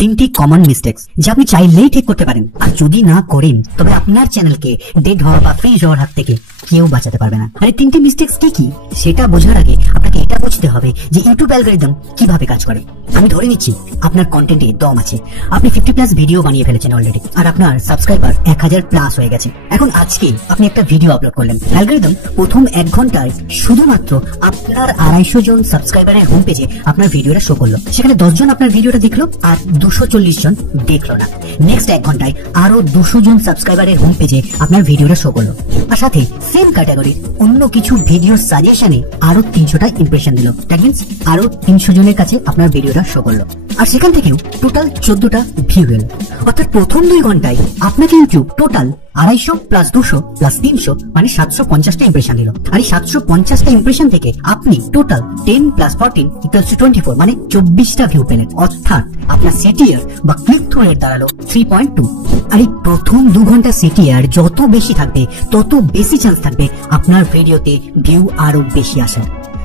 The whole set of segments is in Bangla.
তিনটি কমন মিস্টেক্স যা আপনি চাইলেই ঠিক করতে পারেন, আর যদি না করেন তবে আপনার চ্যানেলকে ডেড হওয়া বা ফ্রিজ হওয়ার হাত থেকে কেউ বাঁচাতে পারবে না। আর এই তিনটি মিস্টেক্স কি সেটা বোঝার আগে আপনাকে এটা বুঝতে হবে যে ইউটিউব অ্যালগরিদম কিভাবে কাজ করে। আমি ধরে নিচ্ছি আপনার কন্টেন্টে দম আছে, আপনি 50+ ভিডিও বানিয়ে ফেলেছেন অলরেডি, আর আপনার সাবস্ক্রাইবার 1000+ হয়ে গেছে। এখন আজকে আপনি একটা ভিডিও আপলোড করলেন, অ্যালগরিদম প্রথম 1 ঘন্টায় শুধুমাত্র আপনার 250 জন সাবস্ক্রাইবারের হোম পেজে আপনার ভিডিওটা শো করলো। সেখানে 10 জন আপনার ভিডিওটা দেখলো আর 240 জন দেখলো না। নেক্সট 1 ঘন্টায় আরো 200 জন সাবস্ক্রাইবারের হোম পেজে আপনার ভিডিওটা শো করলো, আর সাথে সেম ক্যাটাগরির অন্য কিছু ভিডিও সাজেশনে আরো 300টা ইমপ্রেশন দিল। দ্যাট মিন্স আরো 300 জনের কাছে আপনার ভিডিওটা শো করলো, আর সেখান থেকেও টোটাল 14টা ভিউ এলো। অর্থাৎ প্রথম 2 ঘন্টায় আপনাকে ইউটিউব টোটাল 250 প্লাস 200 প্লাস 300 মানে 750টা ইমপ্রেশন দিল। আর এই 750টা ইমপ্রেশন থেকে আপনি টোটাল 10 প্লাস 14 ইকুয়ালস টু 24 মানে 24টা ভিউ পেলেন। অর্থাৎ আপনার সিটিআর বা ক্লিক থ্রু রেট দাঁড়ালো 3.2। আর এই প্রথম 2 ঘন্টা সিটিআর যত বেশি থাকবে তত বেশি চান্স থাকবে আপনার ভিডিওতে ভিউ আরো বেশি আসে।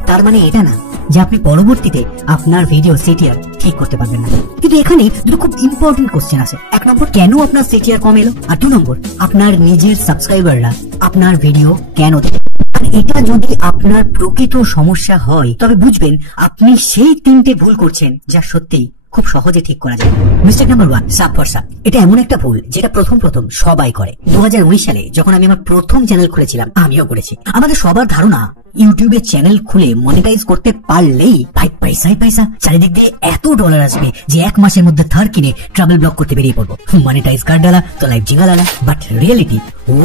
তার মানে এটা না যে আপনি পরবর্তীতে আপনার ভিডিও সিটিআর ঠিক করতে পারবেন না। কিন্তু এখানে দুটো খুব ইম্পর্টেন্ট কোশ্চেন আছে। 1 নম্বর, কেন আপনার সিটিআর কম এলো? আর 2 নম্বর, আপনার নিজের সাবস্ক্রাইবাররা আপনার ভিডিও কেন দেখে? আর এটা যদি আপনার প্রকৃত সমস্যা হয় তবে বুঝবেন আপনি সেই 3টে ভুল করছেন যা সত্যিই খুব সহজে ঠিক করা যায়। Mistake number 1, sub for sub. এটা এমন একটা ভুল যেটা প্রথম সবাই করে। 2019 সালে যখন আমি আমার প্রথম চ্যানেল খুলেছিলাম আমিও করেছি। আমাদের সবার ধারণা ইউটিউবে চ্যানেল খুলে মনিটাইজ করতে পারলেই ভাই পয়সাই পয়সা, চারিদিক দিয়ে এত ডলার আসবে যে 1 মাসের মধ্যে থার কিনে ট্রাভেল ব্লগ করতে বেরিয়ে পড়বো। মনিটাইজ কার্ড ডালা তো লাইভ জিঙ্গা ডালা। বাট রিয়েলিটি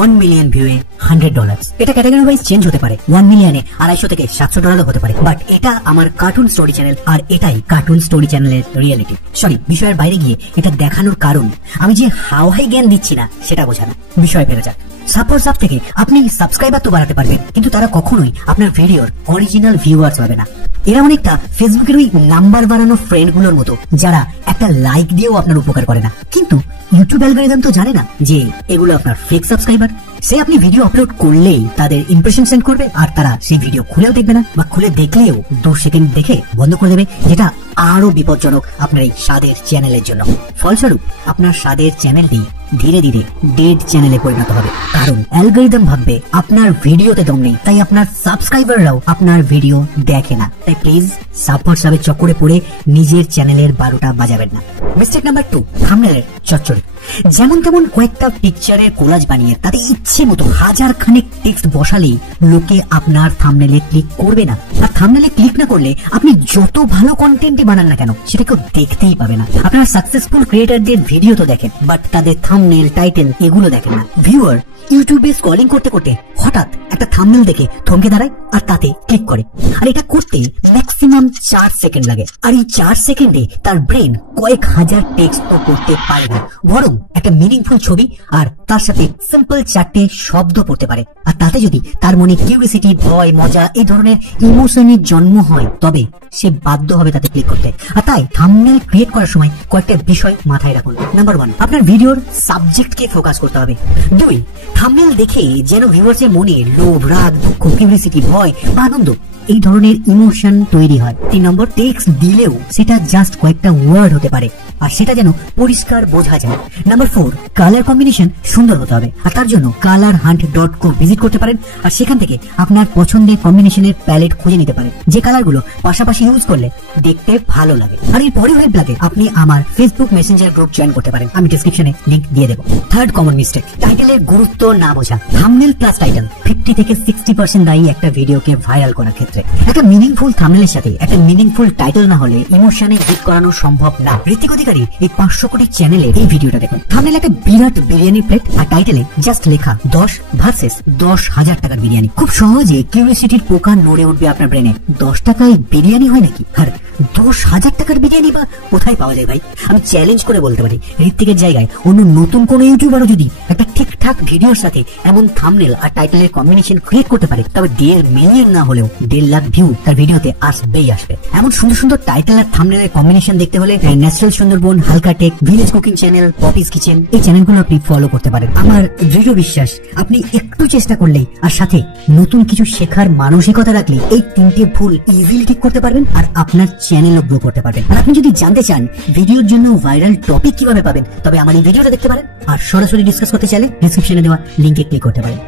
1 মিলিয়ন ভিউয়ে $100। এটা ক্যাটাগরি ওয়াইজ চেঞ্জ হতে পারে, 1 মিলিয়নে $250 থেকে $700 হতে পারে। বাট এটা আমার কার্টুন স্টোরি চ্যানেল, আর এটাই কার্টুন স্টোরি চ্যানেলের রিয়েলিটি। সরি, বিষয়ের বাইরে গিয়ে এটা দেখানোর কারণ আমি যে হাওয়াই জ্ঞান দিচ্ছি না সেটা বোঝানো। বিষয় ফেরা যাক। সাব থেকে আপনি সাবস্ক্রাইবার তো বাড়াতে পারবেন, কিন্তু তারা কখনোই আপনার ভিডিওর অরিজিনাল ভিউয়ার্স পাবে না। এরা অনেকটা ফেসবুকের ওই নাম্বার বাড়ানো ফ্রেন্ড গুলোর মতো যারা একটা লাইক দিয়েও আপনার উপকার করে না। কিন্তু ইউটিউব অ্যালগরিদম তো জানে না যে এগুলো আপনার ফেক সাবস্ক্রাইবার। সে আপনি ভিডিও আপলোড করলেই তাদের ইমপ্রেশন সেন্ড করবে, আর তারা সেই ভিডিও খুলেও দেখবে না, বা খুলে দেখলেও 2 সেকেন্ড দেখে বন্ধ করে দেবে, যেটা আরো বিপজ্জনক আপনার এই স্বাদের চ্যানেলের জন্য। ফলস্বরূপ আপনার স্বাদের চ্যানেলটি ধীরে ধীরে ডেড চ্যানেলে পরিণত হবে, কারণ অ্যালগরিদম ভাববে আপনার ভিডিওতে দম নেই, তাই আপনার সাবস্ক্রাইবাররাও আপনার ভিডিও দেখে না। তাই প্লিজ সাবের চক্করে পড়ে নিজের চ্যানেলের 12টা বাজাবেন না। মিস্টেক নাম্বার 2, থাম্বনেলের চচ্চড়ি। যেমন তেমন কয়েকটা পিকচারের কোলাজ বানিয়ে তাতে ইচ্ছে মতো 1000 খানেক টেক্সট বসালেই লোকে আপনার থাম্বনেলে ক্লিক করবে না। আর থাম্বনেলে ক্লিক না করলে আপনি যত ভালো কন্টেন্টই বানান না কেন সেটা কেউ দেখতেই পাবে না। আপনারা সাকসেসফুল ক্রিয়েটরদের ভিডিও তো দেখেন, বাট তাদের থাম্বনেল, টাইটেল এগুলো দেখেন না। ভিউয়ার ইউটিউবে স্ক্রলিং করতে করতে হঠাৎ একটা থাম্বনেল দেখে থমকে দাঁড়ায় আর তাতে ক্লিক করে। আর এটা করতে ম্যাক্সিমাম 4 সেকেন্ড লাগে। আর এই 4 সেকেন্ডে তার ব্রেন কয়েক হাজার টেক্সট তো করতে পারে না, বরং একটা মিনিংফুল ছবি আর তার সাথে সিম্পল 4টে শব্দ পড়তে পারে। আর তাতে যদি তার মনে কিউরিওসিটি, ভয়, মজা এই ধরনের ইমোশনের জন্ম হয় তবে সে বাধ্য হবে তাতে ক্লিক করতে। আর তাই থাম্বনেল ক্রিয়েট করার সময় কয়েকটা বিষয় মাথায় রাখুন। নাম্বার 1, আপনার ভিডিওর সাবজেক্টকে ফোকাস করতে হবে। 2, থাম্বনেল দেখে যেন ভিউয়ার্সের মনে লোভ, রাগ, দুঃখ, কিউরিওসিটি, ভয় বা আনন্দ এই ধরনের ইমোশন তৈরি হয়। 3 নম্বর, টেক্সট দিলেও সেটা জাস্ট কয়েকটা ওয়ার্ড হতে পারে, আর সেটা যেন পরিষ্কার বোঝা যায়। নাম্বার 4, কালার কম্বিনেশন সুন্দর হতে হবে, আর তার জন্য colorhunt.com ভিজিট করতে পারেন। আর সেখান থেকে আপনার পছন্দের কম্বিনেশনের প্যালেট খুঁজে নিতে পারেন, যে কালারগুলো পাশাপাশি ইউজ করলে দেখতে ভালো লাগে। আর এই পরে ওয়েব লাগে আপনি আমার ফেসবুক মেসেঞ্জার গ্রুপ জয়েন করতে পারেন, আমি ডেসক্রিপশনে লিংক দিয়ে দেবো। 3rd কমন মিস্টেক, টাইটেলের গুরুত্ব না বোঝা। থাম্বনেল প্লাস টাইটেল 50 থেকে 60% দায়ী একটা ভিডিওকে ভাইরাল করার ক্ষেত্রে। একটা মিনিংফুল থাম্বনেলের সাথে একটা মিনিংফুল টাইটেল না হলে ইমোশনে হিট করানো সম্ভব না। ঋত্বিক অধিকারী এই 500 কোটি চ্যানেলে এই ভিডিওটা দেখুন। থাম্বনেল একটা বিরাট বিরিয়ানি প্লেট, আর টাইটেলে জাস্ট লেখা 10 ভার্সেস 10,000 টাকার বিরিয়ানি। খুব সহজে কিউরিওসিটির পোকা নড়ে উঠবে আপনার ব্রেনে। 10 টাকায় বিরিয়ানি হয় নাকি? আর 10,000 টাকার বিরিয়ানি বা কোথায় পাওয়া যায় ভাই? আমি চ্যালেঞ্জ করে বলতে পারি ঋত্বিকের জায়গায় অন্য নতুন কোন ইউটিউবারও যদি একটা ঠিকঠাক ভিডিওর সাথে এমন থাম্বনেল আর টাইটেলের কম্বিনেশন ক্রিয়েট করতে পারে তবে 1.5 মিলিয়ন না হলেও 1.5 লাখ ভিউ তার ভিডিওতে আসবেই আসবে। এমন সুন্দর সুন্দর টাইটেল আর থাম্বনেলের কম্বিনেশন দেখতে হলে ন্যাচারাল সুন্দরবন, হালকা tech, village cooking channel, Poppy's kitchen, এই চ্যানেলগুলো আপনি ফলো করতে পারেন। আমার দৃঢ় বিশ্বাস আপনি একটু চেষ্টা করলেই আর সাথে নতুন কিছু শেখার মানসিকতা রাখলে এই 3টে ভুল ইজিলি ঠিক করতে পারবেন আর আপনার চ্যানেলও গ্রো করতে পারবেন। আর আপনি যদি জানতে চান ভিডিওর জন্য ভাইরাল টপিক কিভাবে পাবেন, তবে আমার এই ভিডিওটা দেখতে পারেন। আর সরাসরি ডিসকাস করতে চাইলে ডেসক্রিপশনে দেওয়া লিংকে ক্লিক করতে পারেন।